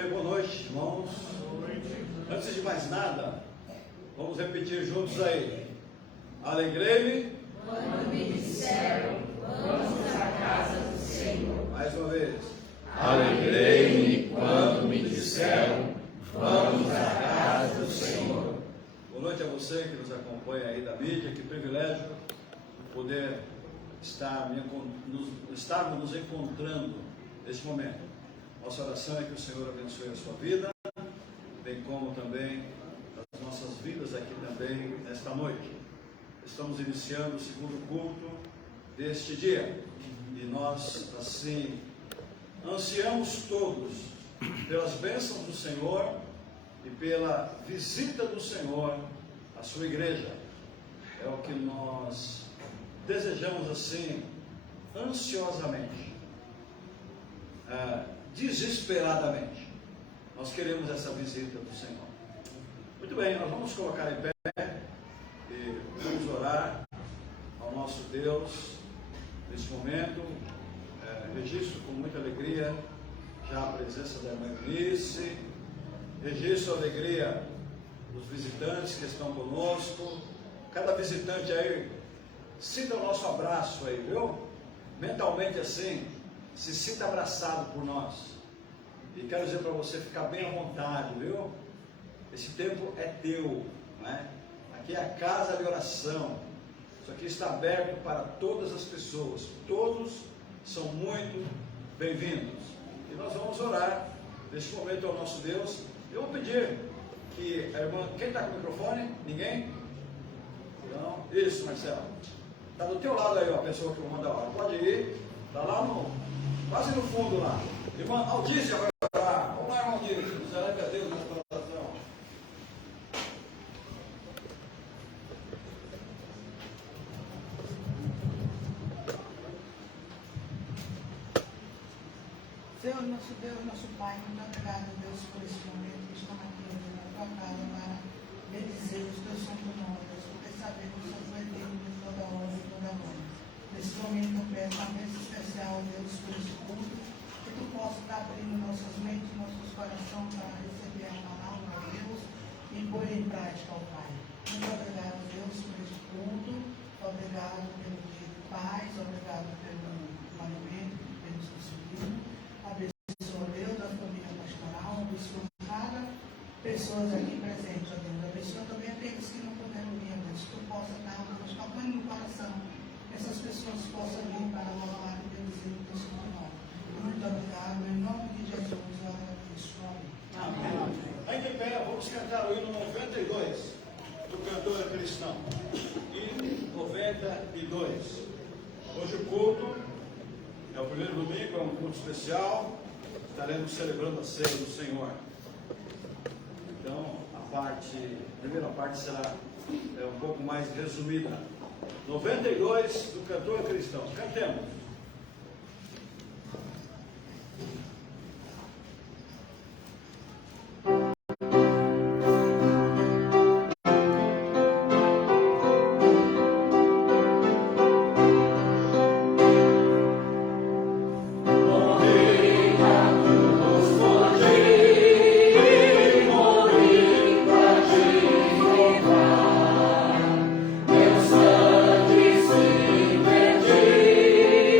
bem, boa noite, irmãos. Antes de mais nada, vamos repetir juntos aí. Alegrei-me quando me disseram, vamos à casa do Senhor. Mais uma vez. Alegrei-me quando me disseram, vamos à casa do Senhor. Boa noite a você que nos acompanha aí da mídia. Que privilégio poder estarmos nos encontrando neste momento. Nossa oração é que o Senhor abençoe a sua vida, bem como também as nossas vidas aqui também nesta noite. Estamos iniciando o segundo culto deste dia e nós assim ansiamos todos pelas bênçãos do Senhor e pela visita do Senhor à sua igreja. É o que nós desejamos assim ansiosamente, desesperadamente. Nós queremos essa visita do Senhor. Muito bem, nós vamos colocar em pé e vamos orar ao nosso Deus neste momento. Registro com muita alegria já a presença da irmã Eunice, registro a alegria dos visitantes que estão conosco. Cada visitante aí, sinta o nosso abraço aí, viu? Mentalmente assim, se sinta abraçado por nós. E quero dizer para você ficar bem à vontade, viu? Esse tempo é teu, né? Aqui é a casa de oração. Isso aqui está aberto para todas as pessoas. Todos são muito bem-vindos. E nós vamos orar neste momento ao nosso Deus. Eu vou pedir que a irmã... Quem está com o microfone? Ninguém? Não? Isso, Marcelo. Está do teu lado aí, ó, a pessoa que manda a hora. Pode ir. Está lá quase no fundo lá. Irmã Aldícia vai orar. Vamos lá, irmã Aldícia. Será que é Deus nessa oração? Senhor, nosso Deus, nosso Pai, muito obrigado, Deus, por esse momento que estamos aqui na tua casa para bendizer os teus santos nomes, porque sabemos que só foi digno de toda honra e toda glória. Nesse momento eu peço uma bênção especial, Deus, por esse culto, que tu possa estar abrindo nossas mentes, nossos corações para receber a palavra, Deus, e pôr em prática, ó Pai. Muito obrigado, Deus, por este culto, obrigado pelo dia de paz, obrigado pelo alimento que temos conseguido. Abençoa, Deus, a família pastoral, abençoa cada pessoa aqui presente, ó Deus. Abençoa também aqueles que não puderam vir, Deus, que tu possa dar, Deus, tocando no coração, que essas pessoas possam vir para louvar e bendizer o teu seu nome. Muito obrigado, em nome de Jesus, eu agradeço. Amém. Ainda em pé, vamos cantar o hino 92 do cantor cristão. Hino 92. Hoje o culto é o primeiro domingo, é um culto especial. Estaremos celebrando a ceia do Senhor. Então, a primeira parte será um pouco mais resumida. 92 do cantor cristão. Cantemos. Meu sangue se perdi.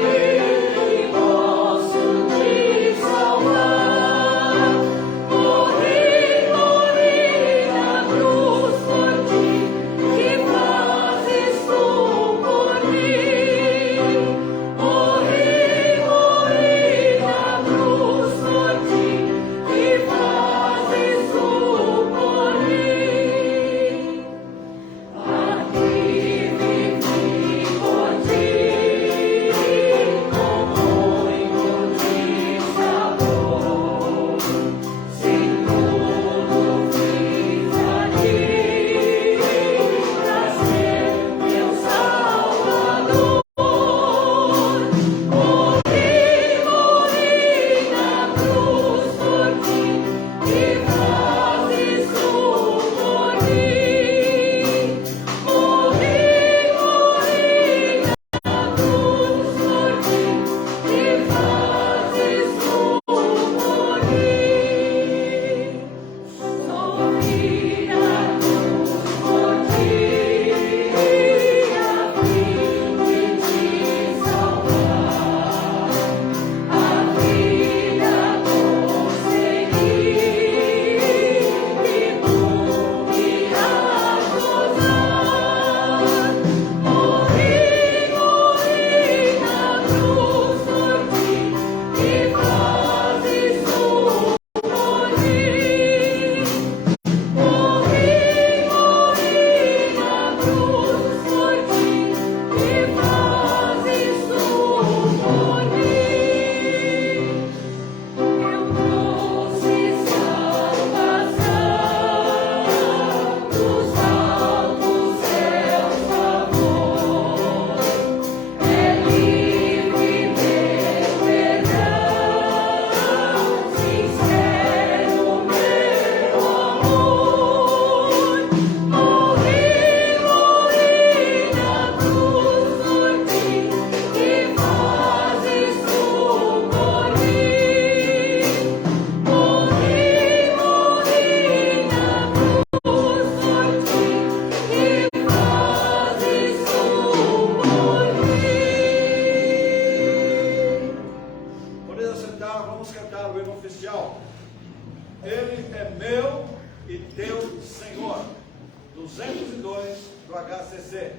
202 do HCC.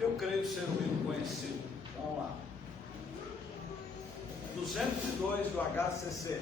Eu creio ser um hino conhecido. Vamos lá. 202 do HCC.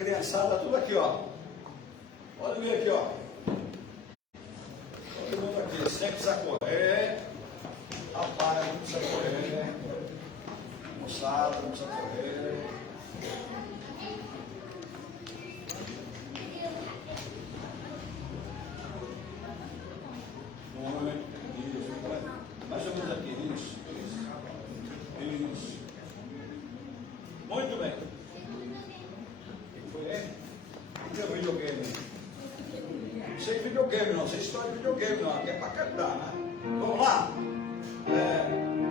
criançada, tudo aqui, ó. Olha bem aqui, ó. Todo mundo aqui, sem precisar correr. Rapaz, não precisa correr. Moçada, não precisa correr. Mais ou menos aqui, isso. Muito bem. Foi ele? Não tem videogame. Não sei videogame não, sei história de videogame não, aqui é para cantar, né? Vamos lá?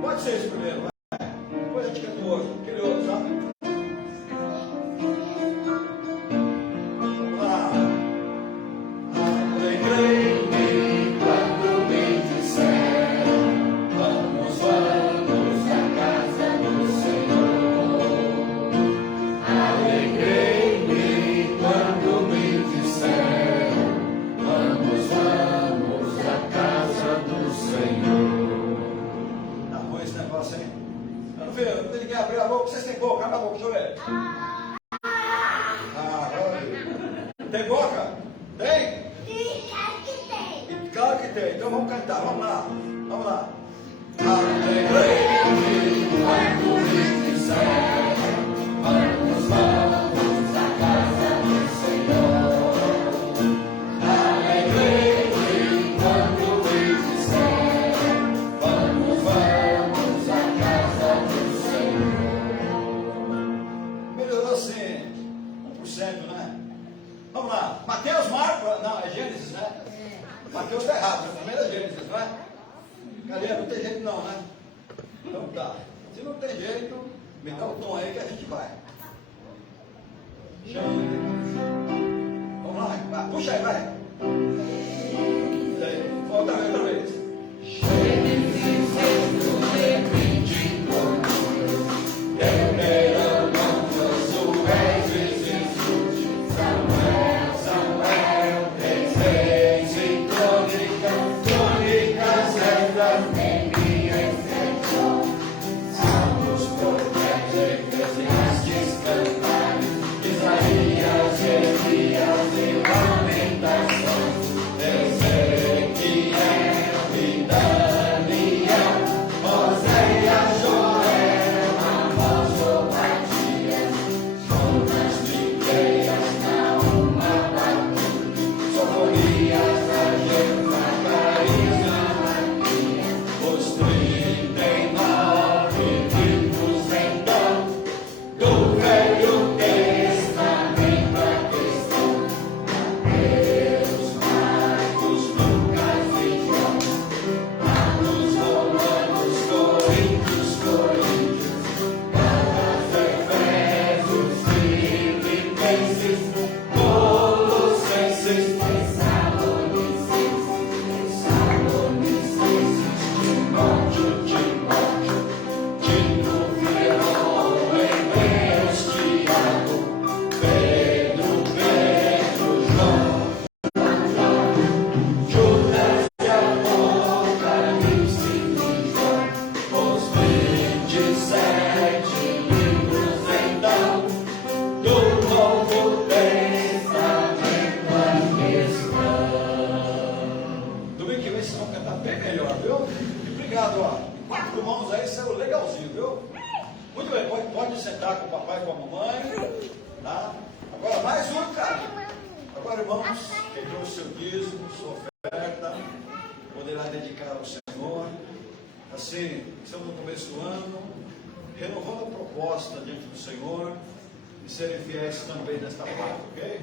Pode ser esse primeiro, vai. Depois a gente canta o outro, aquele outro, sabe? Vamos lá. Alegrei-me quando me disseram, vamos à casa do Senhor. Alegrei-me quando me disseram, vamos à casa do Senhor. Tá ruim esse negócio, hein? Eu não vejo, não tem ninguém abrir a boca, vocês têm boca, abre a boca, deixa eu ver. Agora. Tem boca? Tem? Claro que tem, então vamos cantar, vamos lá. Vamos lá. Alegrei-me quando me disseram, vamos à casa do Senhor. Alegrei-me quando me disseram, vamos à casa do Senhor. Melhorou assim, 1%, né? Vamos lá. Mateus, Marcos, não, é Gênesis, né? Mateus está errado, a primeira é Gênesis, não é? Cadê? Não tem jeito não, né? Então tá. Se não tem jeito, me dá o tom aí que a gente vai. Vamos lá, vai. Puxa aí, vai. Volta outra vez. Gênesis, Êxodo, Levítico, Deuteronômio, Josué, Juízes, Ruth, Samuel, Reis e Crônicas, Esdras, Neemias, Salmos, Provérbios, Eclesiastes, Cantares, Isaías, Jeremias e Lamentações, Ezequiel e Daniel, Oséias, Joel, Amós, Obadias, Jonas, Miqueias, Naum, Abacuque, Sofonias, Ageu, Zacarias, Ananias, os 39 livros então do Velho Testamento, a questão Mateus, Marcos, Lucas e João, Atos, Romanos, Coríntios, Gálatas, Efésios, Filipenses, Colossenses, Timóteo, Tito, Filemão, Hebreus, Tiago, Pedro, João, Judas e Apocalipse e João, os 27 livros então do Novo Testamento a questão. Domingo que vem vocês vão cantar bem melhor, viu? E obrigado, ó. 4 mãos aí saiu legalzinho, viu? Muito bem, pode sentar com o papai e com a mamãe, tá? Agora mais um, cara. Agora, irmãos, quem trouxe seu dízimo, sua oferta, poderá dedicar ao Senhor. Assim, estamos no começo do ano, renovando a proposta diante do Senhor e serem fiéis também nesta parte, ok?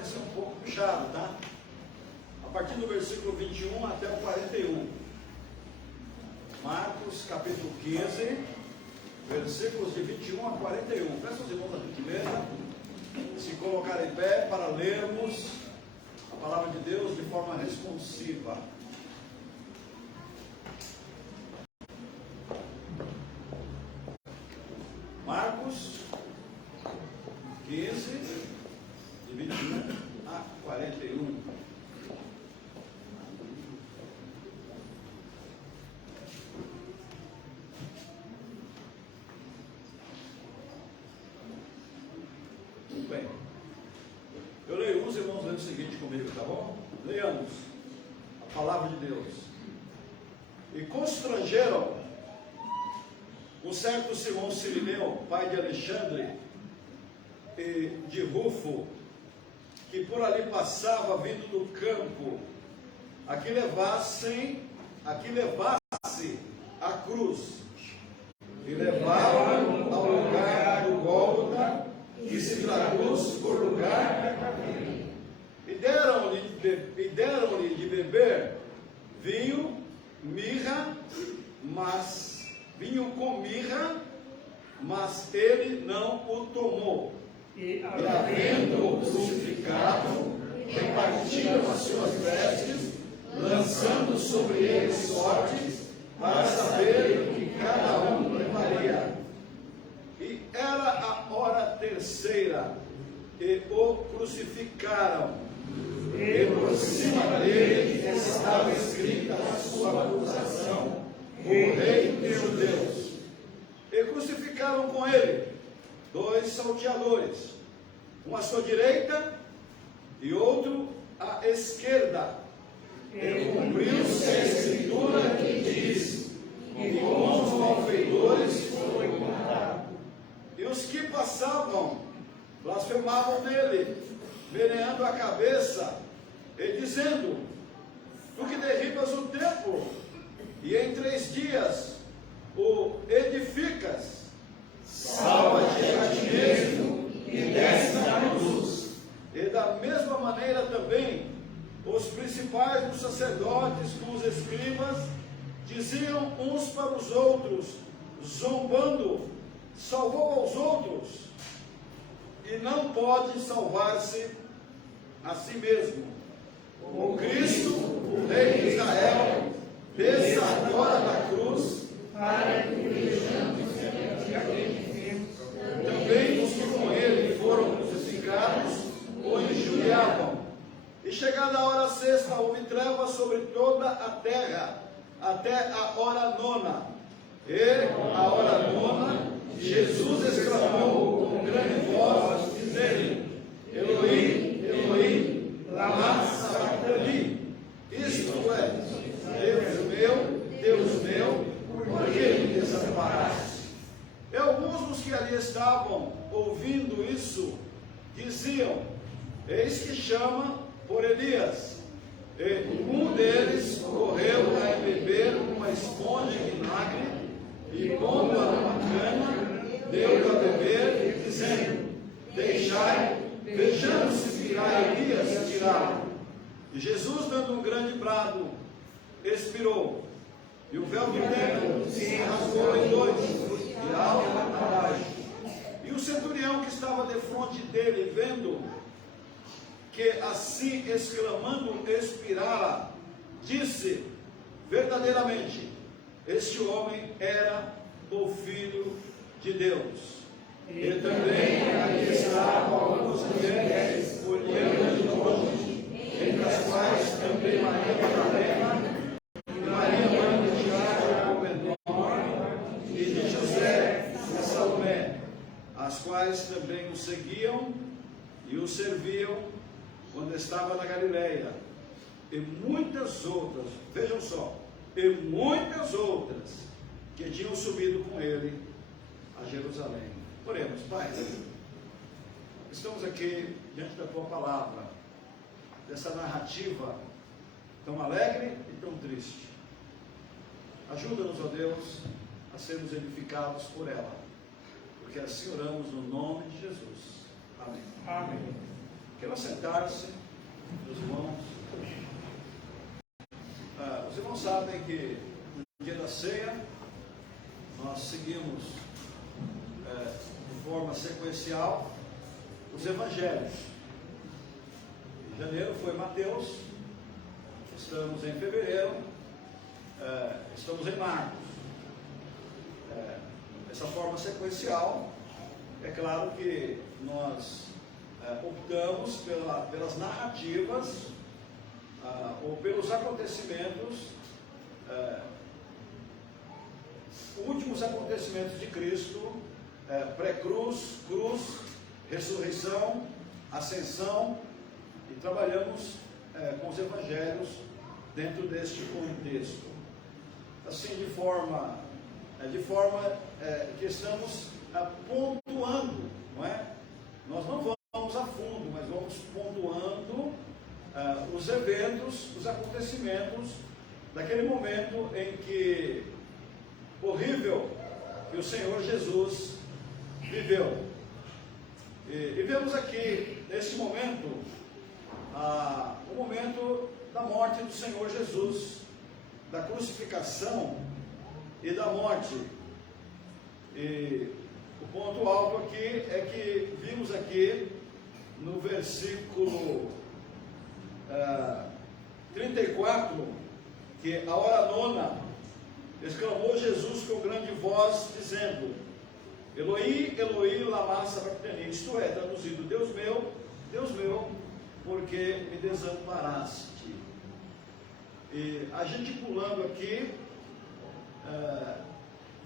vai ser um pouco puxado, tá? A partir do versículo 21 até o 41. Marcos, capítulo 15, versículos de 21 a 41. Peço aos irmãos da gentileza se colocar em pé para lermos a palavra de Deus de forma responsiva. Marcos 15, de 21 a 41. Muito bem. Eu leio uns, irmãos, lendo o seguinte comigo, tá bom? Leiamos a palavra de Deus. E constrangeram um certo Simão Cirineu, pai de Alexandre e de Rufo, que por ali passava vindo do campo, a que levasse a cruz, e levaram ao lugar do Gólgota, que se traduz por lugar da caveira. E deram-lhe de beber vinho com mirra, mas ele não o tomou. E havendo-o crucificado, repartiram as suas vestes, lançando sobre ele sortes, para saber o que cada um levaria. E era a hora terceira, e o crucificaram. E por cima dele estava escrita a sua acusação: o Rei dos Judeus. E crucificaram com ele 2 salteadores, um à sua direita e outro à esquerda. E cumpriu-se a escritura que diz: e com os malfeitores foi contado. E os que passavam blasfemavam dele, meneando a cabeça e dizendo: tu que derribas o templo e em 3 dias o edificas, salva-te a ti mesmo e desce da cruz. E da mesma maneira também os principais dos sacerdotes, dos escribas, diziam uns para os outros, zombando: salvou aos outros e não pode salvar-se a si mesmo. O Cristo, o Rei de Israel, desça agora da cruz, para que vejamos também os que com ele foram crucificados o injuriavam. E chegada a hora sexta, houve trevas sobre toda a terra, até a hora nona. E a hora nona, Jesus exclamou com grande voz, dizendo: Eloi, Eloi, lama sabachthani. Isto é: Deus meu, por que me desamparaste? E alguns dos que ali estavam ouvindo isso diziam: eis que chama por Elias. E um deles correu a beber uma esponja de vinagre e pondo-a numa cana, deu-lhe a beber, dizendo: deixai, vejamos se virá Elias tirá-lo. E Jesus, dando um grande brado, expirou, e o véu do templo se rasgou em 2, de alto a baixo. E o centurião que estava defronte dele, vendo que assim exclamando expirara, disse: verdadeiramente, este homem era o Filho de Deus. E também ali estavam algumas mulheres olhando de longe, entre as quais também Maria Madalena, e Maria, mãe de Tiago e Menor, e de José e Salomé, as quais também o seguiam e o serviam quando estava na Galileia. E muitas outras, vejam só, e muitas outras que tinham subido com ele a Jerusalém. Oremos. Pai, estamos aqui diante da tua palavra, dessa narrativa tão alegre e tão triste. Ajuda-nos, ó Deus, a sermos edificados por ela, porque assim oramos no nome de Jesus. Amém. Amém. Quero sentar-se, meus irmãos. Os irmãos sabem que no dia da ceia nós seguimos de forma sequencial os evangelhos. Em janeiro foi Mateus, estamos em fevereiro, estamos em Marcos. Essa forma sequencial, é claro que nós optamos pelas narrativas ou pelos acontecimentos, últimos acontecimentos de Cristo, pré-cruz, cruz, ressurreição, ascensão, e trabalhamos com os evangelhos dentro deste contexto. Assim, de forma que estamos pontuando, não é? Nós não vamos a fundo, mas vamos pontuando os eventos, os acontecimentos daquele momento em que horrível que o Senhor Jesus viveu. E vemos aqui, nesse momento, o momento da morte do Senhor Jesus, da crucificação e da morte. E o ponto alto aqui é que vimos aqui no versículo 34, que a hora nona, exclamou Jesus com grande voz, dizendo: Eloi, Eloi, lama sabachthani, isto é, traduzido, Deus meu, por que me desamparaste? E a gente pulando aqui,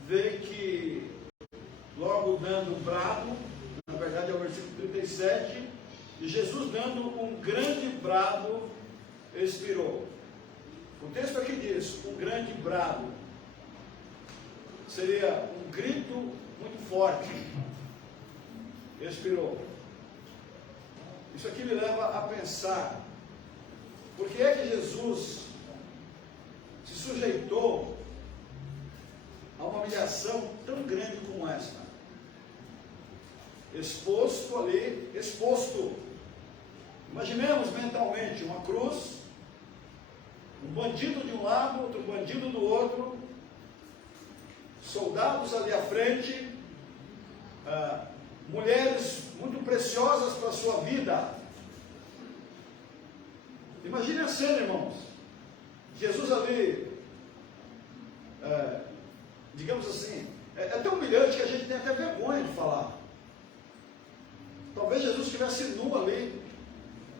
vê que logo dando um brado, na verdade é o versículo 37, e Jesus dando um grande brado, expirou. O texto aqui diz, um grande brado, seria um grito muito forte, expirou. Isso aqui me leva a pensar, por que é que Jesus se sujeitou a uma humilhação tão grande como esta? Exposto ali, exposto. Imaginemos mentalmente uma cruz, um bandido de um lado, outro bandido do outro, soldados ali à frente, mulheres muito preciosas para a sua vida. Imagine a cena, irmãos. Jesus ali, digamos assim, é tão humilhante que a gente tem até vergonha de falar. Talvez Jesus estivesse nu ali,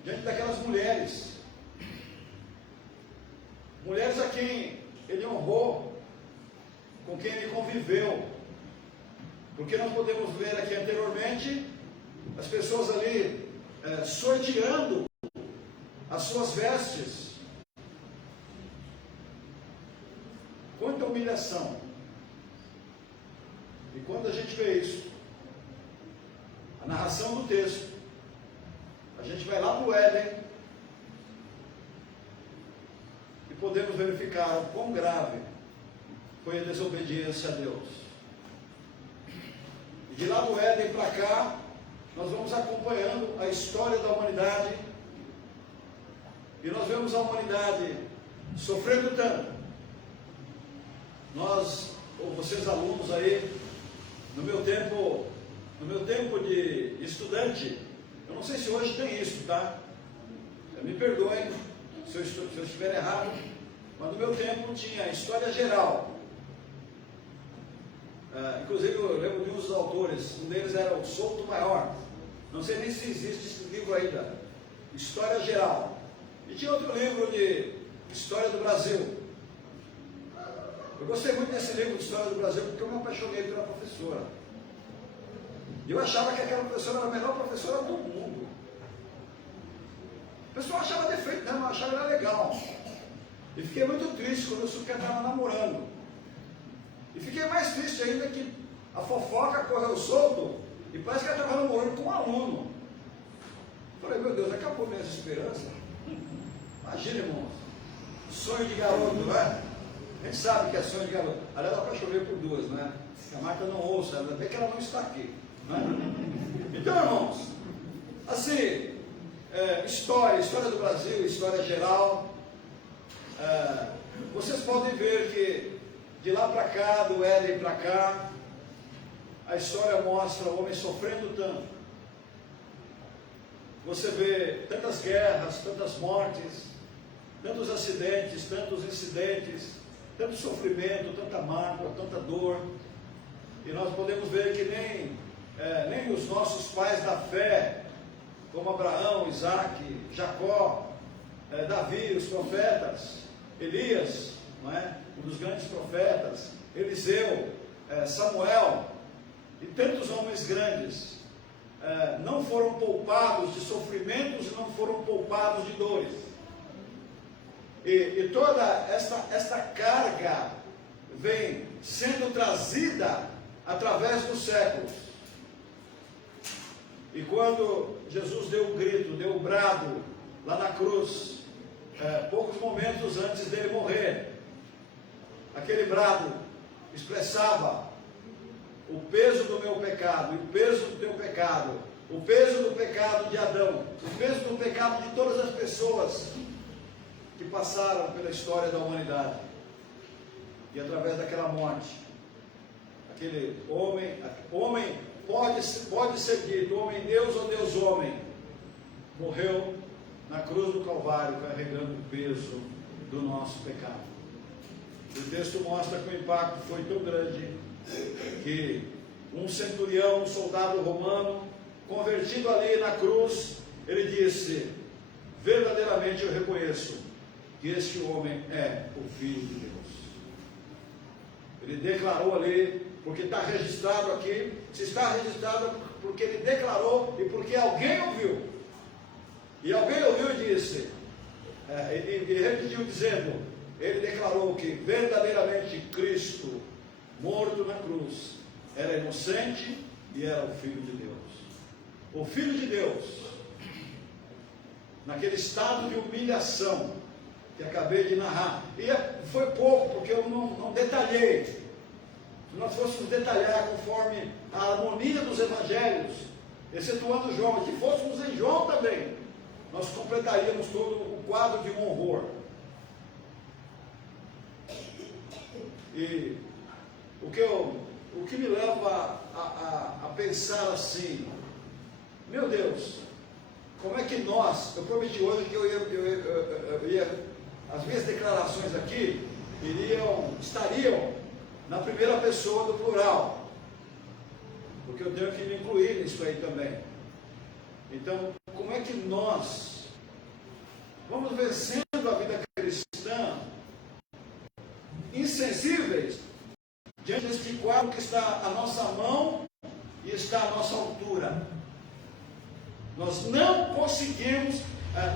diante daquelas mulheres. Mulheres a quem ele honrou, com quem ele conviveu. Porque nós podemos ver aqui anteriormente, as pessoas ali sorteando as suas vestes. Quanta humilhação. E quando a gente vê isso, a narração do texto, a gente vai lá para o Éden e podemos verificar o quão grave foi a desobediência a Deus. E de lá do Éden para cá, nós vamos acompanhando a história da humanidade e nós vemos a humanidade sofrendo tanto. Nós, ou vocês alunos aí, no meu tempo de estudante, eu não sei se hoje tem isso, tá? Me perdoem se eu estiver errado, mas no meu tempo tinha história geral. Inclusive eu lembro de uns autores, um deles era o Souto Maior, não sei nem se existe esse livro ainda, História Geral. E tinha outro livro de História do Brasil. Eu gostei muito desse livro de História do Brasil porque eu me apaixonei pela professora. E eu achava que aquela professora era a melhor professora do mundo. O pessoal achava defeito, não, eu achava ela legal. E fiquei muito triste quando eu soube que ela estava namorando. E fiquei mais triste ainda que a fofoca correu solto e parece que ela estava namorando com um aluno. Falei, meu Deus, acabou minhas esperanças. Imagina, irmãos, sonho de garoto, não é? A gente sabe que é sonho de garoto. Aliás, ela apaixonei por duas, né? Que a Marta não ouça, até que ela não está aqui. Né? Então, irmãos, assim, história do Brasil, história geral, vocês podem ver que de lá para cá, do Éden para cá, a história mostra o homem sofrendo tanto. Você vê tantas guerras, tantas mortes, tantos acidentes, tantos incidentes, tanto sofrimento, tanta mágoa, tanta dor. E nós podemos ver que nem os nossos pais da fé, como Abraão, Isaac, Jacó, Davi, os profetas, Elias, não é? Um dos grandes profetas, Eliseu, Samuel, e tantos homens grandes, não foram poupados de sofrimentos e não foram poupados de dores. E toda esta carga vem sendo trazida através dos séculos. E quando Jesus deu o grito, deu o brado lá na cruz, poucos momentos antes dele morrer, aquele brado expressava o peso do meu pecado, e o peso do teu pecado, o peso do pecado de Adão, o peso do pecado de todas as pessoas que passaram pela história da humanidade. E através daquela morte, aquele homem pode ser dito, homem Deus ou Deus homem, morreu na cruz do Calvário, carregando o peso do nosso pecado. O texto mostra que o impacto foi tão grande que um centurião, um soldado romano, convertido ali na cruz, ele disse: verdadeiramente eu reconheço que este homem é o Filho de Deus. Ele declarou ali, porque está registrado aqui, se está registrado porque ele declarou e porque alguém ouviu. E alguém ouviu e disse, e repetiu dizendo, ele declarou que verdadeiramente Cristo, morto na cruz, era inocente e era o Filho de Deus. O Filho de Deus, naquele estado de humilhação que acabei de narrar, e foi pouco, porque eu não detalhei. Se nós fôssemos detalhar conforme a harmonia dos evangelhos, excetuando João, e se fôssemos em João também, nós completaríamos todo o quadro de um horror. E o que me leva a pensar assim, meu Deus, como é que nós, eu prometi hoje que eu ia as minhas declarações aqui estariam na primeira pessoa do plural, porque eu tenho que me incluir nisso aí também. Então, como é que nós vamos vencendo a vida cristã insensíveis diante deste quadro que está à nossa mão e está à nossa altura? Nós não conseguimos,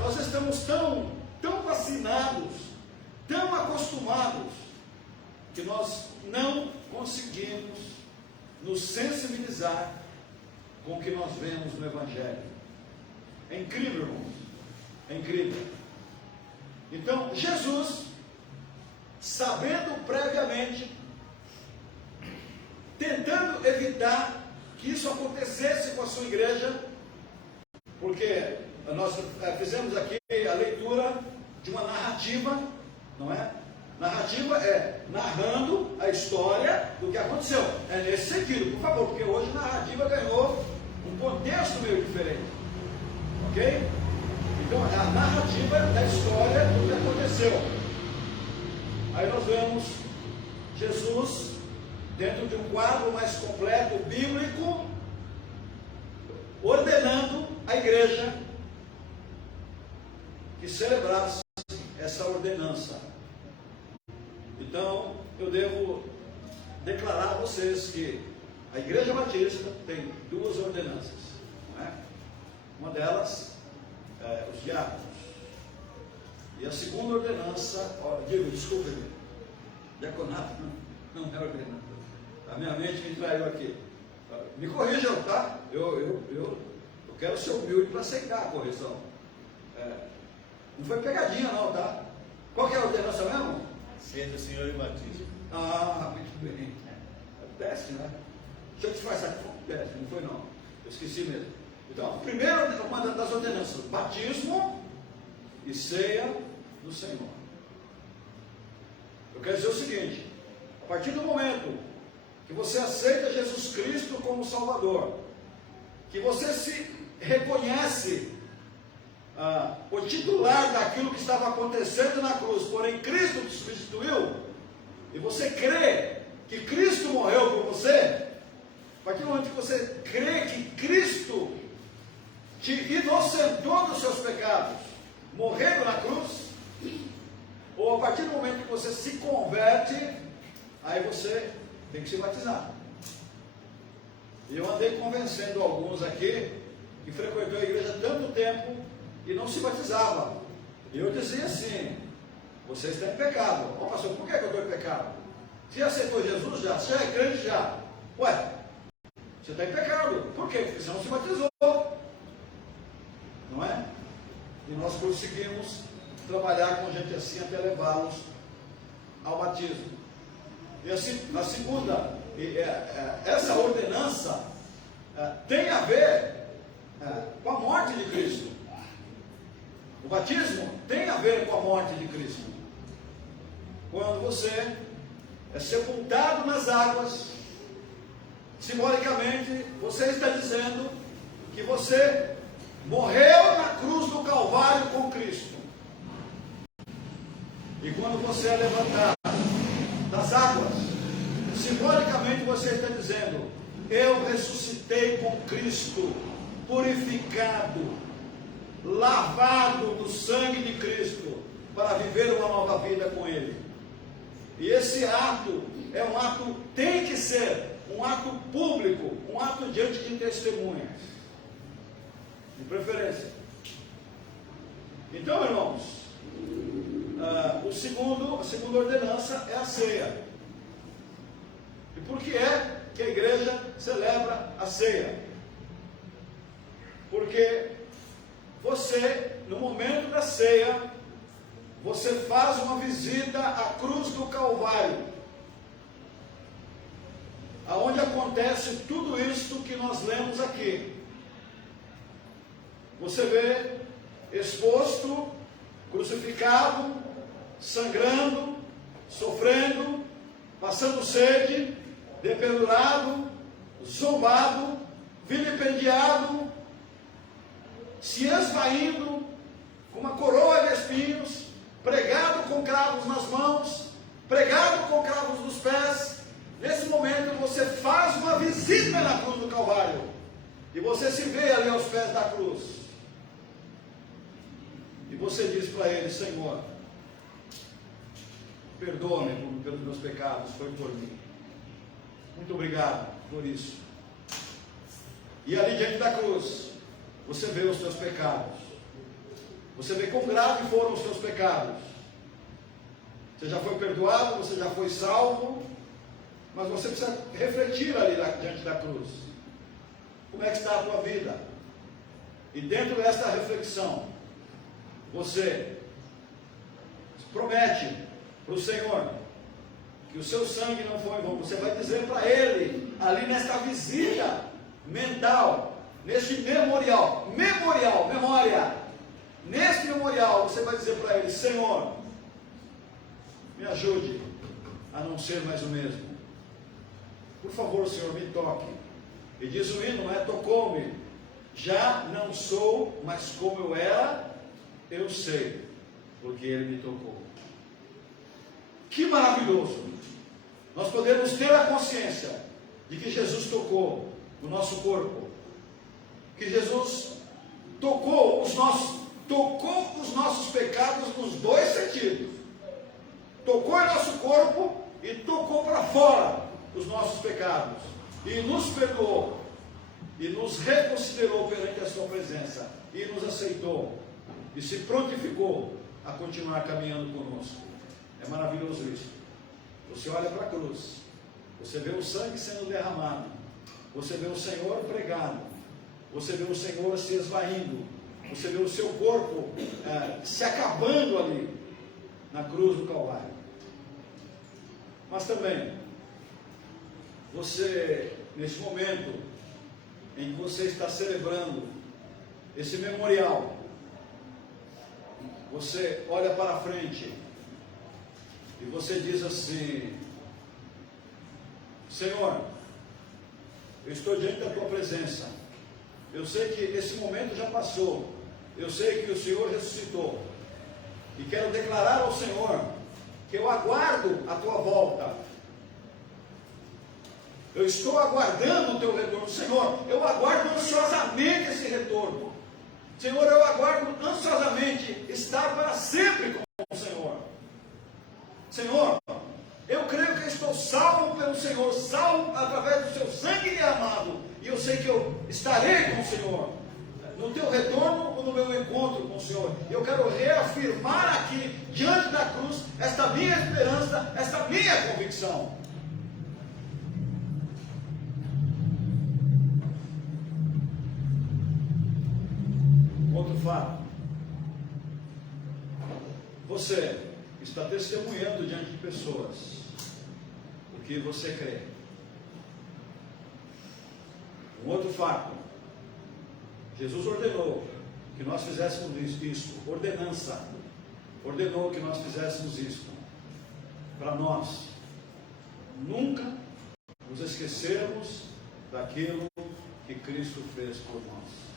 nós estamos tão vacinados, tão acostumados, que nós não conseguimos nos sensibilizar com o que nós vemos no Evangelho. É incrível, irmãos, é incrível. Então, Jesus, sabendo previamente, tentando evitar que isso acontecesse com a sua igreja, porque nós fizemos aqui a leitura de uma narrativa, não é? Narrativa é narrando a história do que aconteceu. É nesse sentido, por favor, porque hoje a narrativa ganhou um contexto meio diferente. Ok? Então, é a narrativa da história do que aconteceu. Aí nós vemos Jesus, dentro de um quadro mais completo, bíblico, ordenando a igreja que celebrasse essa ordenança. Então, eu devo declarar a vocês que a Igreja Batista tem duas ordenanças, não é? Uma delas é os diáconos. E a segunda ordenança, desculpe-me, diaconato não é ordenança. A minha mente me traiu aqui. Me corrijam, tá? Eu quero ser humilde para aceitar a correção. Não foi pegadinha não, tá? Qual que é a ordenança mesmo? Seja o Senhor e batismo. Ah, muito bem. É teste, né? Deixa eu te fazer essa teste, não foi não. Eu esqueci mesmo. Então, primeiro, uma das ordenanças, batismo e ceia do Senhor. Eu quero dizer o seguinte: a partir do momento que você aceita Jesus Cristo como Salvador, que você se reconhece o titular daquilo que estava acontecendo na cruz, porém Cristo te substituiu, e você crê que Cristo morreu por você, a partir do momento que você crê que Cristo te inocentou dos seus pecados, morrendo na cruz, ou a partir do momento que você se converte, aí você tem que se batizar. E eu andei convencendo alguns aqui que frequentou a igreja há tanto tempo e não se batizava. E eu dizia assim: você está em pecado. Ô pastor, por que eu estou em pecado? Você aceitou Jesus já? Você já é crente já? Ué, você está em pecado. Por quê? Porque você não se batizou. Não é? E nós conseguimos trabalhar com gente assim até levá-los ao batismo. E assim, a segunda, essa ordenança tem a ver com a morte de Cristo. O batismo tem a ver com a morte de Cristo. Quando você é sepultado nas águas, simbolicamente você está dizendo que você morreu na cruz do Calvário com Cristo. E quando você é levantado das águas, simbolicamente você está dizendo: eu ressuscitei com Cristo, purificado, lavado do sangue de Cristo, para viver uma nova vida com Ele. E esse ato é um ato, tem que ser um ato público, um ato diante de testemunhas, de preferência. Então, irmãos, a segunda ordenança é a ceia. E por que é que a igreja celebra a ceia? Porque você, no momento da ceia, você faz uma visita à cruz do Calvário, aonde acontece tudo isto que nós lemos aqui. Você vê exposto, crucificado, sangrando, sofrendo, passando sede, dependurado, zombado, vilipendiado, se esvaindo, com uma coroa de espinhos, pregado com cravos nas mãos, pregado com cravos nos pés. Nesse momento você faz uma visita na cruz do Calvário, e você se vê ali aos pés da cruz, e você diz para ele: Senhor, perdoa-me pelos meus pecados, foi por mim. Muito obrigado por isso. E ali diante da cruz, você vê os seus pecados. Você vê quão graves foram os seus pecados. Você já foi perdoado, você já foi salvo, mas você precisa refletir ali diante da cruz. Como é que está a tua vida? E dentro desta reflexão, você promete para o Senhor que o seu sangue não foi em vão. Você vai dizer para Ele, ali nesta visita mental, neste memória, neste memorial, você vai dizer para Ele: Senhor, me ajude a não ser mais o mesmo. Por favor, Senhor, me toque. E diz o hino, não é? Tocou-me, já não sou mais como eu era, eu sei, porque Ele me tocou. Que maravilhoso! Nós podemos ter a consciência de que Jesus tocou o nosso corpo, que Jesus tocou os nossos pecados nos dois sentidos. Tocou em nosso corpo e tocou para fora os nossos pecados, e nos perdoou, e nos reconsiderou perante a sua presença, e nos aceitou, e se prontificou a continuar caminhando conosco. É maravilhoso isso. Você olha para a cruz, você vê o sangue sendo derramado, você vê o Senhor pregado, você vê o Senhor se esvaindo, você vê o seu corpo se acabando ali na cruz do Calvário. Mas também, você, nesse momento em que você está celebrando esse memorial, você olha para frente e você diz assim: Senhor, eu estou diante da tua presença, eu sei que esse momento já passou, eu sei que o Senhor ressuscitou, e quero declarar ao Senhor que eu aguardo a tua volta. Eu estou aguardando o teu retorno, Senhor. Eu aguardo ansiosamente esse retorno. Senhor, eu aguardo ansiosamente estar para sempre com o Senhor. Senhor, eu creio que estou salvo pelo Senhor, salvo através do seu sangue derramado. E eu sei que eu estarei com o Senhor, no teu retorno ou no meu encontro com o Senhor. Eu quero reafirmar aqui, diante da cruz, esta minha esperança, esta minha convicção. Outro fato: você está testemunhando diante de pessoas o que você crê. Um outro fato: Jesus ordenou que nós fizéssemos isso, ordenança, ordenou que nós fizéssemos isso, para nós nunca nos esquecermos daquilo que Cristo fez por nós.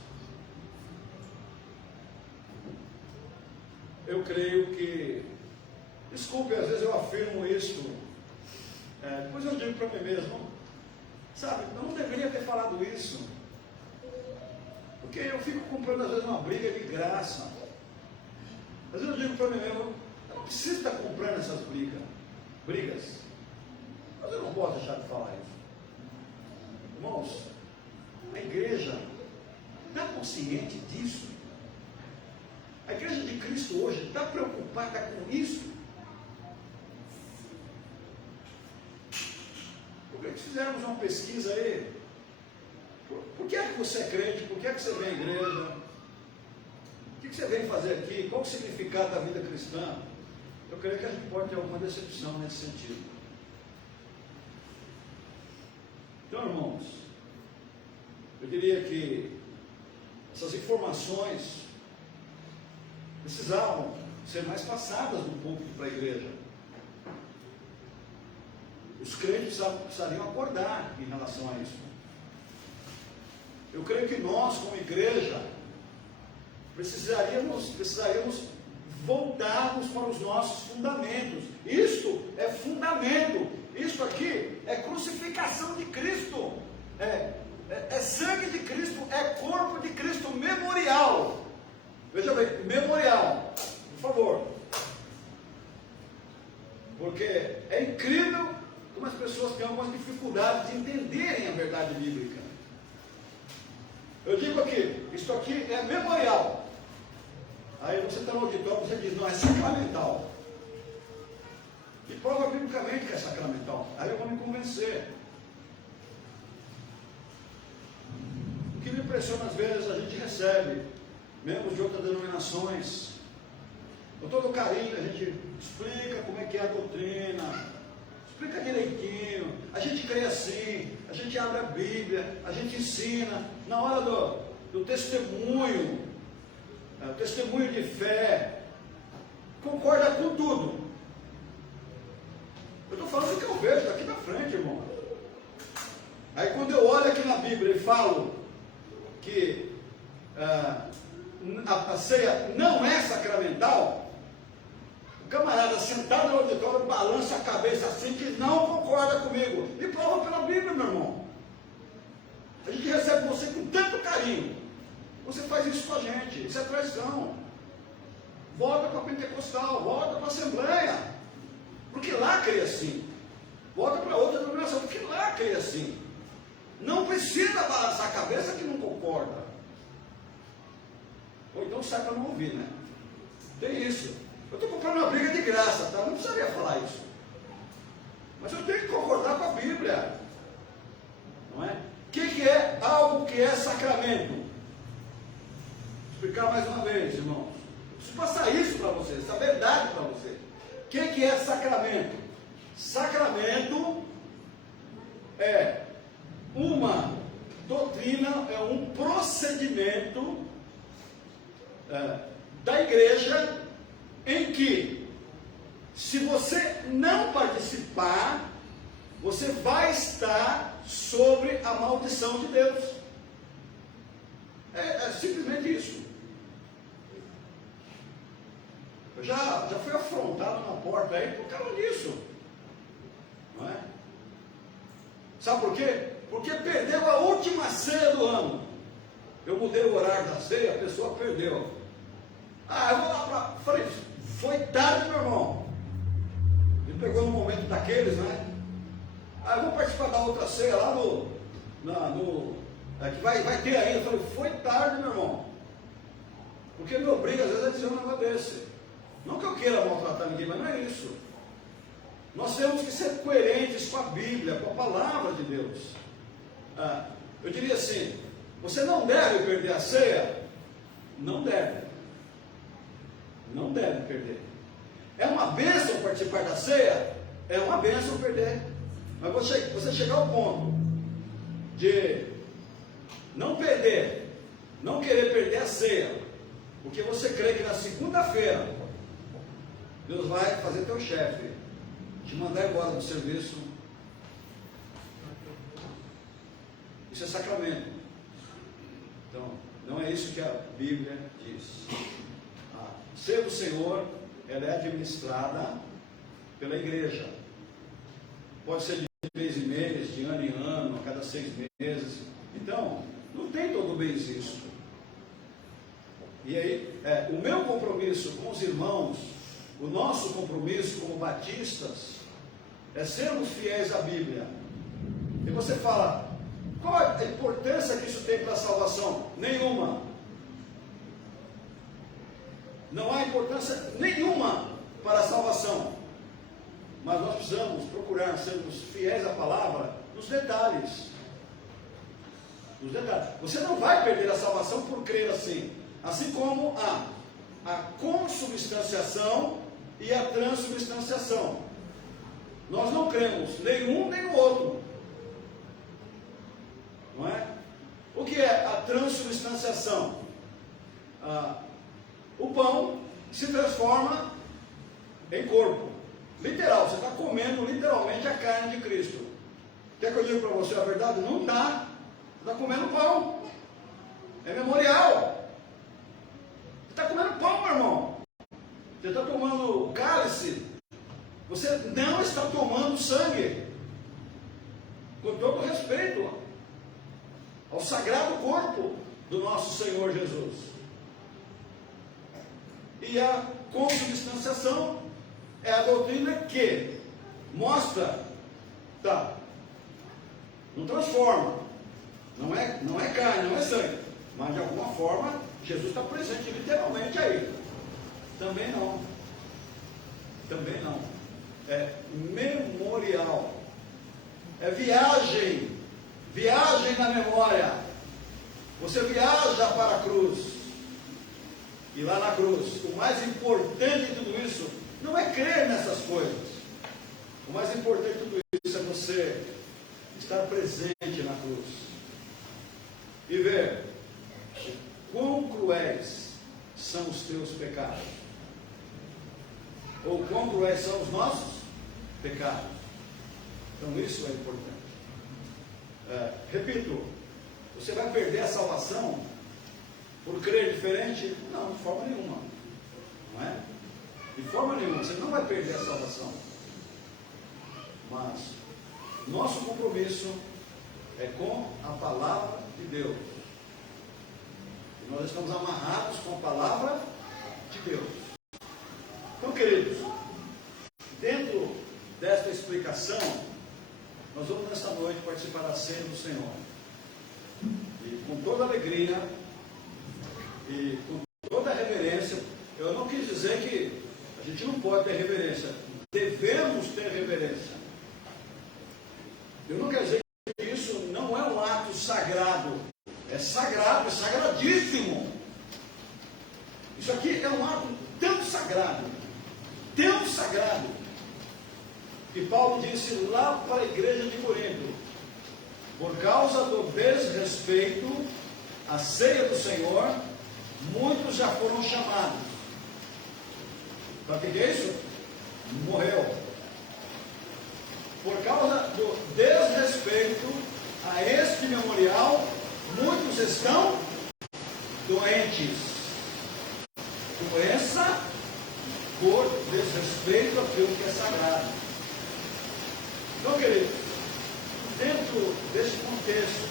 Eu creio que, desculpe, às vezes eu afirmo isso, depois eu digo para mim mesmo, sabe, eu não deveria ter falado isso, porque eu fico comprando às vezes uma briga de graça. Às vezes eu digo para mim mesmo, eu não preciso estar comprando essas brigas, mas eu não posso deixar de falar isso. Irmãos, a igreja está consciente disso? A igreja de Cristo hoje está preocupada com isso? Porque fizemos uma pesquisa aí. Por que é que você é crente? Por que é que você vem à igreja? O que você vem fazer aqui? Qual o significado da vida cristã? Eu creio que a gente pode ter alguma decepção nesse sentido. Então, irmãos, eu diria que essas informações precisavam ser mais passadas do púlpito para a igreja. Os crentes precisariam acordar em relação a isso. Eu creio que nós, como igreja, precisaríamos voltarmos para os nossos fundamentos. Isto é fundamento. Isto aqui é crucificação de Cristo. É sangue de Cristo, é corpo de Cristo, memorial. Veja bem, memorial, por favor. Porque é incrível como as pessoas têm algumas dificuldades de entenderem a verdade bíblica. Eu digo aqui, isto aqui é memorial. Aí você está no auditório, você diz, não, é sacramental. E prova biblicamente que é sacramental. Aí eu vou me convencer. O que me impressiona às vezes, a gente recebe membros de outras denominações, com todo carinho, a gente explica como é que é a doutrina, explica direitinho, a gente crê assim, a gente abre a Bíblia, a gente ensina, na hora do testemunho, o testemunho de fé, concorda com tudo. Eu estou falando o que eu vejo aqui na frente, irmão. Aí quando eu olho aqui na Bíblia e falo que a ceia não é sacramental, o camarada sentado no auditório balança a cabeça assim, que não concorda comigo, e prova pela Bíblia, meu irmão. A gente recebe você com tanto carinho, você faz isso com a gente, isso é traição. Volta para a Pentecostal, volta para a Assembleia, porque lá crê assim. Volta para outra denominação, porque lá crê assim. Não precisa balançar a cabeça que não concorda. Ou então sai para não ouvir, né? Tem isso. Eu estou comprando uma briga de graça, tá? Não precisaria falar isso. Mas eu tenho que concordar com a Bíblia. Não é? O que é algo que é sacramento? Vou explicar mais uma vez, irmãos. Eu preciso passar isso para vocês, essa verdade para vocês. O que é sacramento? Sacramento é uma doutrina, é um procedimento da igreja, em que, se você não participar, você vai estar sobre a maldição de Deus. É simplesmente isso. Eu já fui afrontado na porta aí por causa disso. Não é? Sabe por quê? Porque perdeu a última ceia do ano. Eu mudei o horário da ceia, a pessoa perdeu. Eu vou lá para. Falei, foi tarde, meu irmão. Ele pegou no momento daqueles, né? Eu vou participar da outra ceia lá que vai ter ainda. Eu falei, foi tarde, meu irmão. Porque me obriga, às vezes, a dizer um negócio desse. Não que eu queira maltratar ninguém, mas não é isso. Nós temos que ser coerentes com a Bíblia, com a palavra de Deus. Eu diria assim, você não deve perder a ceia? Não deve. Não deve perder. É uma bênção participar da ceia? É uma bênção perder. Mas você chegar ao ponto de não perder, não querer perder a ceia, porque você crê que na segunda-feira Deus vai fazer teu chefe te mandar embora do serviço. Isso é sacramento. Então, não é isso que a Bíblia diz. A ceia do Senhor, ela é administrada pela igreja. Pode ser de mês em mês, de ano em ano, a cada 6 meses. Então, não tem todo mês isso. E aí, o meu compromisso com os irmãos, o nosso compromisso como batistas, é sermos fiéis à Bíblia. E você fala, qual é a importância que isso tem para a salvação? Nenhuma. Não há importância nenhuma para a salvação. Mas nós precisamos procurar sermos fiéis à palavra nos detalhes. Nos detalhes. Você não vai perder a salvação por crer assim. Assim como a consubstanciação e a transubstanciação. Nós não cremos nenhum nem no outro. Não é? O que é a transubstanciação? O pão se transforma em corpo. Literal, você está comendo literalmente a carne de Cristo. Quer que eu diga para você a verdade? Não está. Você está comendo pão. É memorial. Você está comendo pão, meu irmão. Você está tomando o cálice. Você não está tomando sangue. Com todo respeito ao sagrado corpo do nosso Senhor Jesus. E a consubstanciação é a doutrina que mostra, não transforma, não é carne, não é sangue, mas de alguma forma Jesus está presente literalmente aí. Também não. É memorial. É viagem na memória. Você viaja para a cruz. E lá na cruz, o mais importante de tudo isso não é crer nessas coisas. O mais importante de tudo isso é você estar presente na cruz. E ver quão cruéis são os teus pecados. Ou quão cruéis são os nossos pecados. Então isso é importante. Repito, você vai perder a salvação por crer diferente? Não, de forma nenhuma. Não é? De forma nenhuma, você não vai perder a salvação. Mas nosso compromisso é com a palavra de Deus. E nós estamos amarrados com a palavra de Deus. Então, queridos, dentro desta explicação, nós vamos nesta noite participar da ceia do Senhor. E com toda alegria e com toda reverência, eu não quis dizer que a gente não pode ter reverência. Devemos ter reverência. Eu não quero dizer que isso não é um ato sagrado. É sagrado, é sagradíssimo. Isso aqui é um ato tão sagrado, que Paulo disse lá para a igreja de Corinto: por causa do desrespeito à ceia do Senhor, muitos já foram chamados. Para que é isso? Morreu. Por causa do desrespeito a este memorial, muitos estão doentes. Doença por desrespeito àquilo que é sagrado. Então, queridos, dentro desse contexto,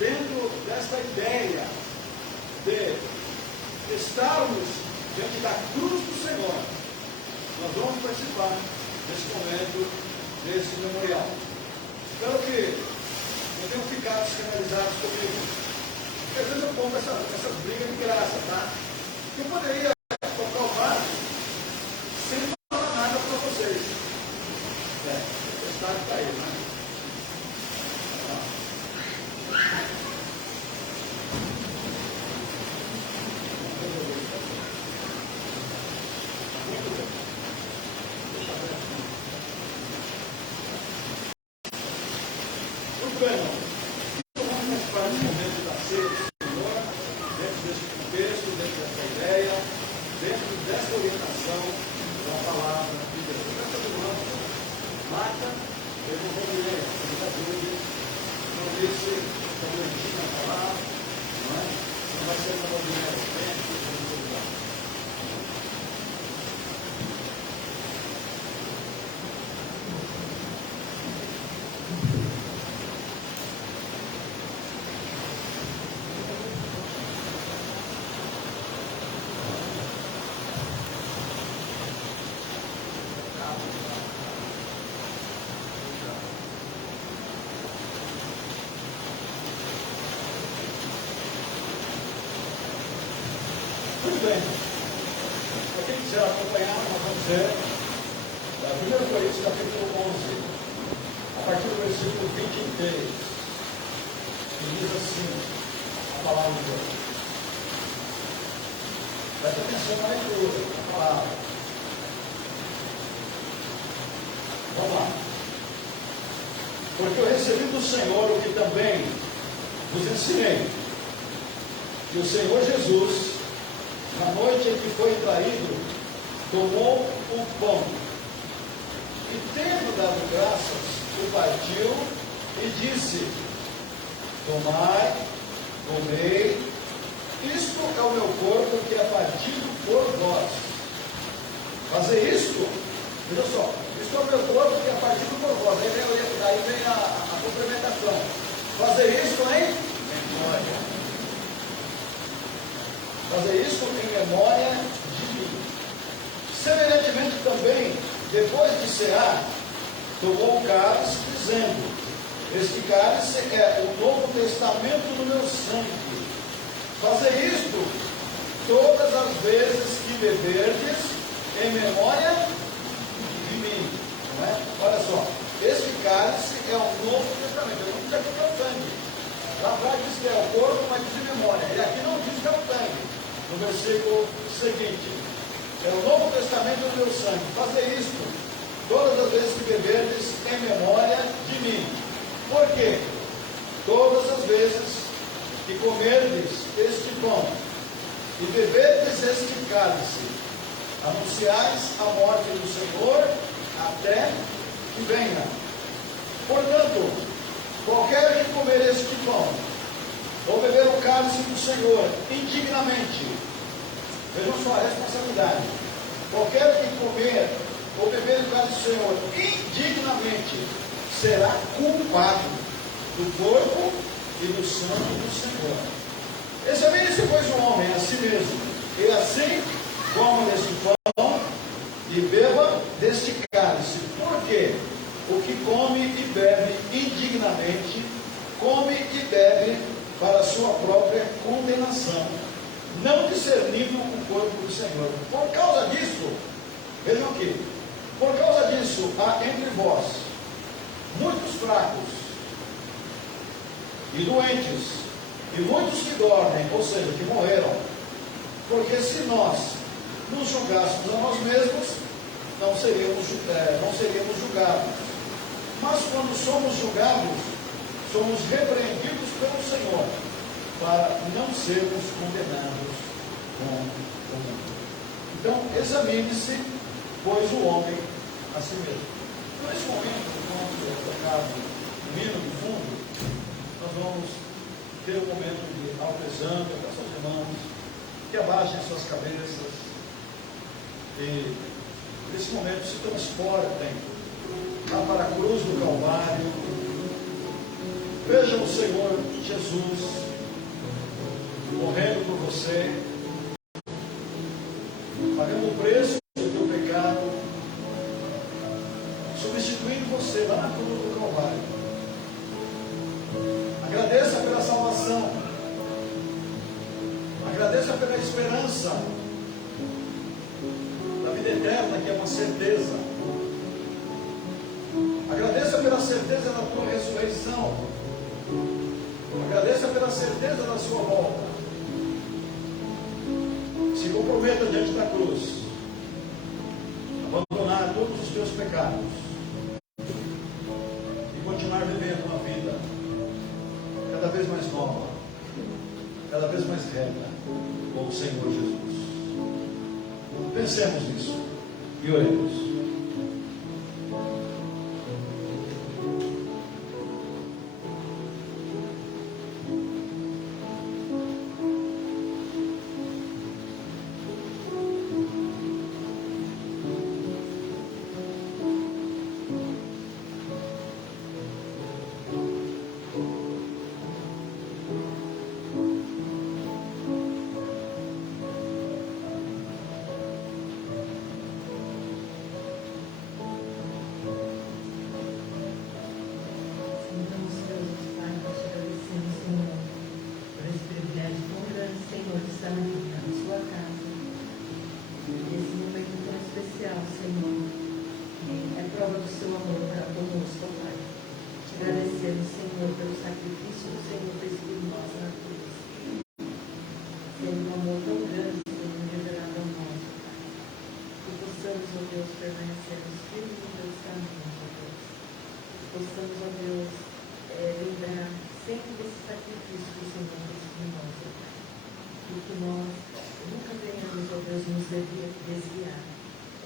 dentro desta ideia de estarmos diante da cruz do Senhor, nós vamos participar desse momento, desse memorial. Espero que não tenham ficado escandalizados comigo, porque às vezes eu compro essas brigas de graça, tá? Eu poderia tocar o barco sem falar nada para vocês. O testado está aí, né? Muito bem, irmão. Então vamos participar desse momento da ceia do Senhor, dentro desse contexto, dentro dessa ideia, dentro dessa orientação da palavra de Deus. Eu peço ao irmão, Marta, eu não vou ler, não ajude, não deixe a leitura na palavra, não é? Não vai ser uma movimento frente, vamos ajudar. Muito bem. Para quem quiser acompanhar, nós vamos ver a 1 Coríntios, capítulo 11, a partir do versículo 23, que diz assim a palavra de Deus. Presta atenção na leitura da palavra. Vamos lá. Porque eu recebi do Senhor o que também vos ensinei, que o Senhor Jesus, na noite em que foi traído, tomou o pão e, tendo dado graças, o partiu e disse: tomai, comei, isto é o meu corpo que é partido por vós. Fazer isto, veja só, isto é o meu corpo que é partido por vós. Aí vem a complementação. Fazer isto em memória. Fazer isso em memória de mim. Semelhantemente também, depois de cear, tomou o cálice, dizendo: este cálice é o novo testamento do meu sangue. Fazer isto todas as vezes que beberdes em memória de mim. Não é? Olha só, este cálice é o novo testamento. Eu não diz aqui que é o sangue. Lá atrás diz que é o corpo, mas diz de memória. E aqui não diz que é o sangue. No versículo seguinte, é o novo testamento do meu sangue. Fazer isto todas as vezes que beberdes em memória de mim. Por quê? Todas as vezes que comerdes este pão e beberdes este cálice, anunciais a morte do Senhor até que venha. Portanto, qualquer que comer este pão ou beber o cálice do Senhor indignamente, vejam só a responsabilidade. Qualquer que comer ou beber o cálice do Senhor indignamente será culpado do corpo e do sangue do Senhor. Examine-se, pois, o homem a si mesmo, e assim coma deste pão e beba deste cálice. Porque o que come e bebe indignamente, come e bebe para a sua própria condenação, não discernindo o corpo do Senhor. Por causa disso, vejam aqui, por causa disso há entre vós muitos fracos e doentes, e muitos que dormem, ou seja, que morreram. Porque se nós nos julgássemos a nós mesmos, não seríamos julgados. Mas quando somos julgados, somos repreendidos pelo Senhor, para não sermos condenados com o mundo. Então, examine-se, pois, o homem a si mesmo. Então, nesse momento, quando é tocado o hino do fundo, nós vamos ter um momento de autoexame, para seus irmãos, que abaixem suas cabeças e, nesse momento, se transportem lá para a cruz do Calvário. Vejam o Senhor Jesus morrendo por você, pagando o preço do teu pecado, substituindo você lá na cruz do Calvário. Agradeça pela salvação, agradeça pela esperança da vida eterna, que é uma certeza. Agradeça pela certeza da tua ressurreição, agradeça pela certeza da sua volta. Se comprometa diante da cruz, abandonar todos os teus pecados e continuar vivendo uma vida cada vez mais nova, cada vez mais reta com o Senhor Jesus. Pensemos nisso e oremos.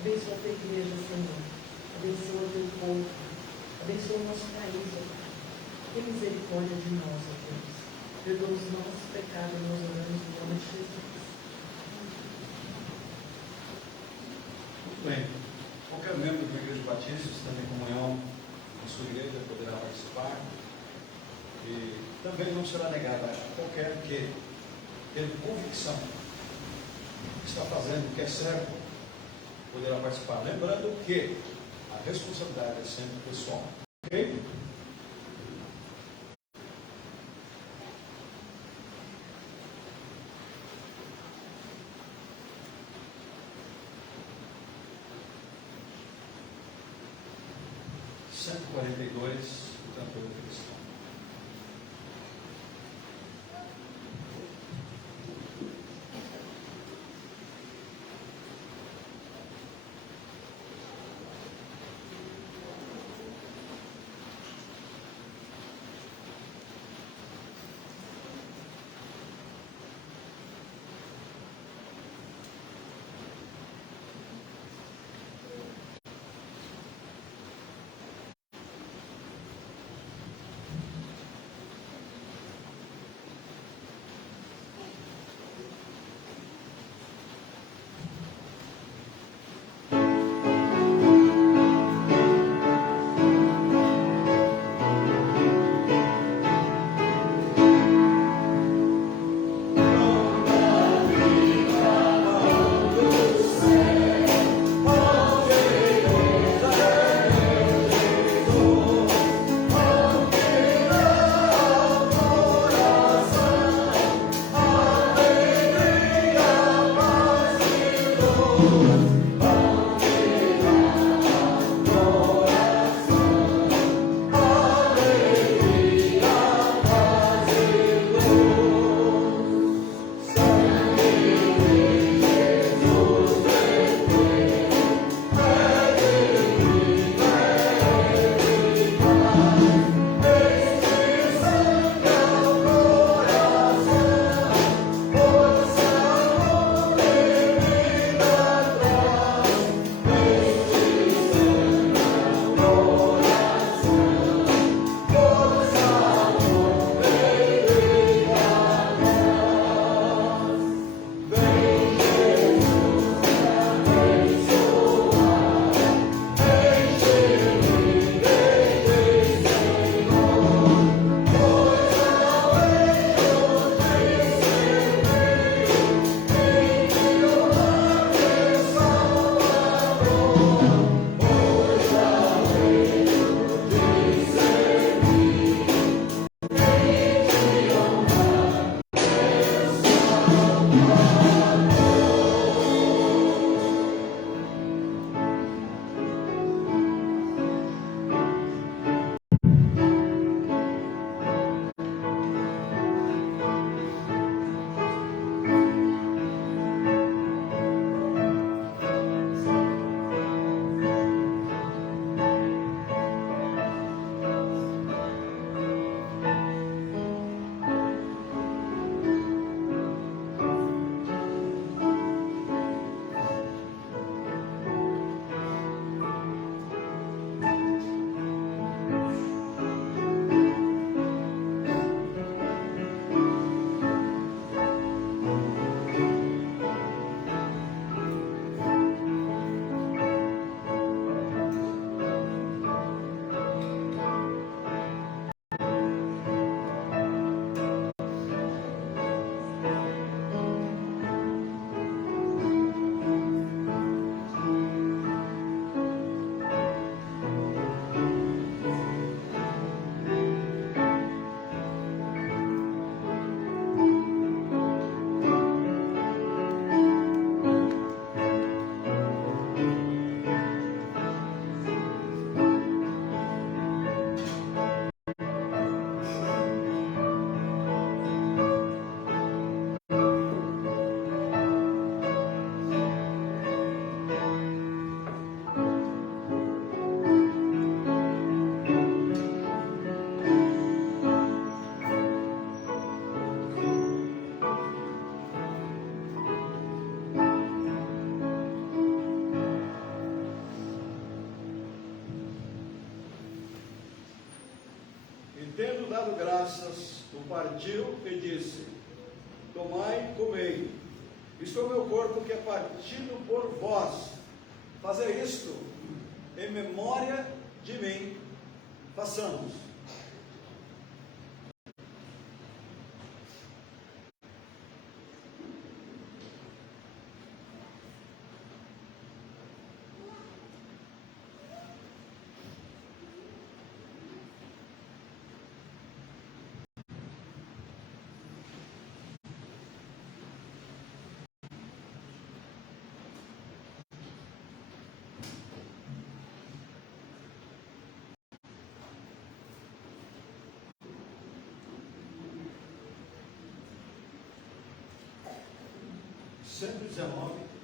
Abençoa a tua igreja, Senhor. Abençoa o teu povo. Abençoa o nosso país, ó Pai. Tem misericórdia de nós, ó Deus. Perdoa os nossos pecados, nós oramos no nome de Jesus. Muito bem. Qualquer membro da Igreja Batista, estando em comunhão com a sua igreja, poderá participar. E também não será negada a qualquer que, tendo convicção que está fazendo o que é certo, poderá participar. Lembrando que a responsabilidade é sempre pessoal. Ok? Cento e 42, o cantor cristão. dado graças, o partiu e disse: tomai e comei, isto é o meu corpo que é partido por vós, fazei isto em memória de mim. Façamos. Cento e 19.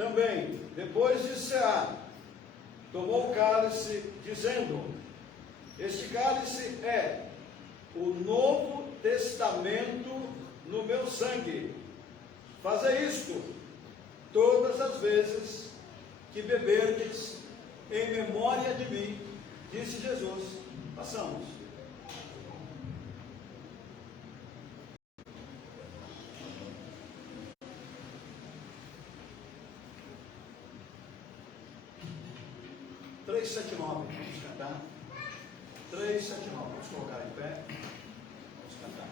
também, depois de cear, tomou o cálice, dizendo: este cálice é o Novo Testamento no meu sangue. Fazei isto todas as vezes que beberdes em memória de mim, disse Jesus. Passamos. Três, 7, 9, vamos cantar. 3, 7, 9, vamos colocar em pé. Vamos cantar.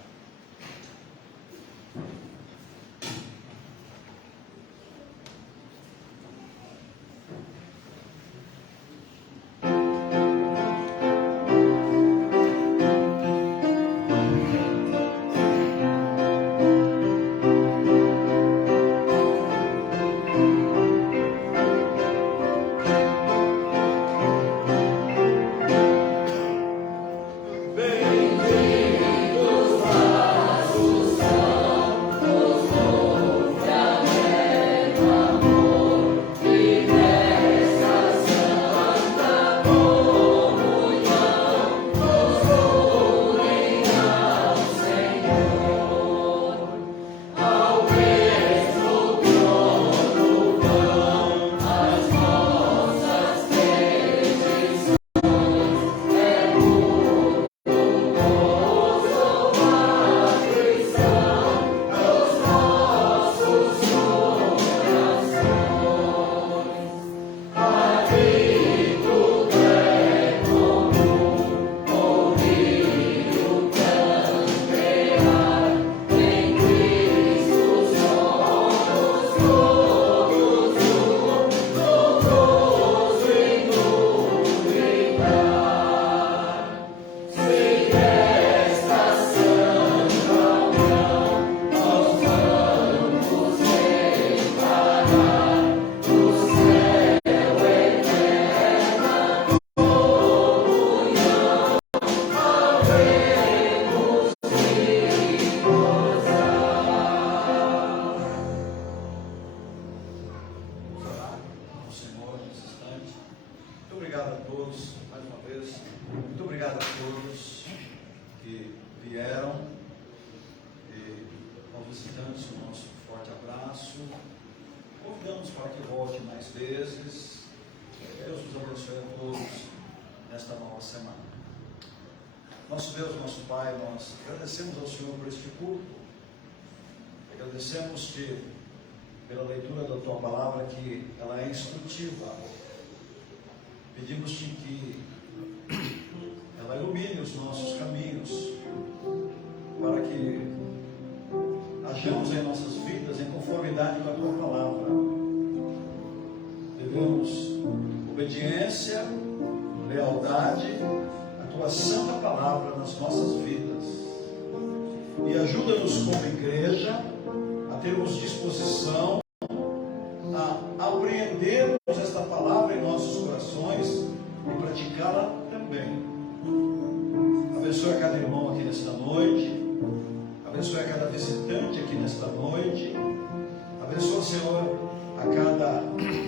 Nosso Deus, nosso Pai, nós agradecemos ao Senhor por este culto, agradecemos-te pela leitura da Tua Palavra, que ela é instrutiva. Pedimos-te que ela ilumine os nossos caminhos, para que hajamos em nossas vidas em conformidade com a Tua Palavra. Devemos obediência, lealdade, Tua Santa Palavra nas nossas vidas, e ajuda-nos como igreja a termos disposição a apreendermos esta palavra em nossos corações e praticá-la também. Abençoe a cada irmão aqui nesta noite, abençoe a cada visitante aqui nesta noite, abençoe, Senhor, a cada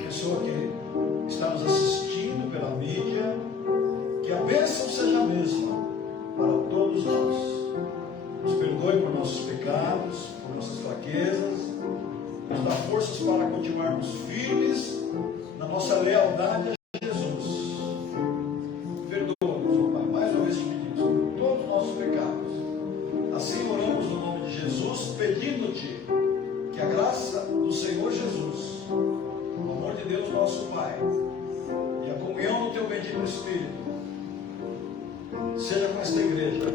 pessoa que está nos assistindo pela mídia. Que a bênção seja a mesma para todos nós. Nos perdoe por nossos pecados, por nossas fraquezas, nos dá forças para continuarmos firmes na nossa lealdade a Jesus. Perdoa-nos, ó Pai, mais uma vez te pedimos, por todos os nossos pecados. Assim oramos no nome de Jesus, pedindo-te que a graça do Senhor Jesus, o amor de Deus nosso Pai, e a comunhão do Teu bendito Espírito seja com esta igreja e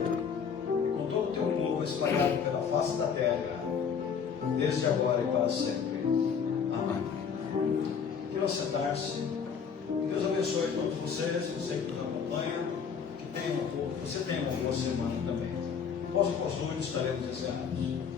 com todo o Teu povo espalhado pela face da terra, desde agora e para sempre. Amém. Quero sentar-se. Deus abençoe todos vocês, eu sei que nos acompanha, que você tenha uma boa semana também. Após o pós-noite estaremos encerrados.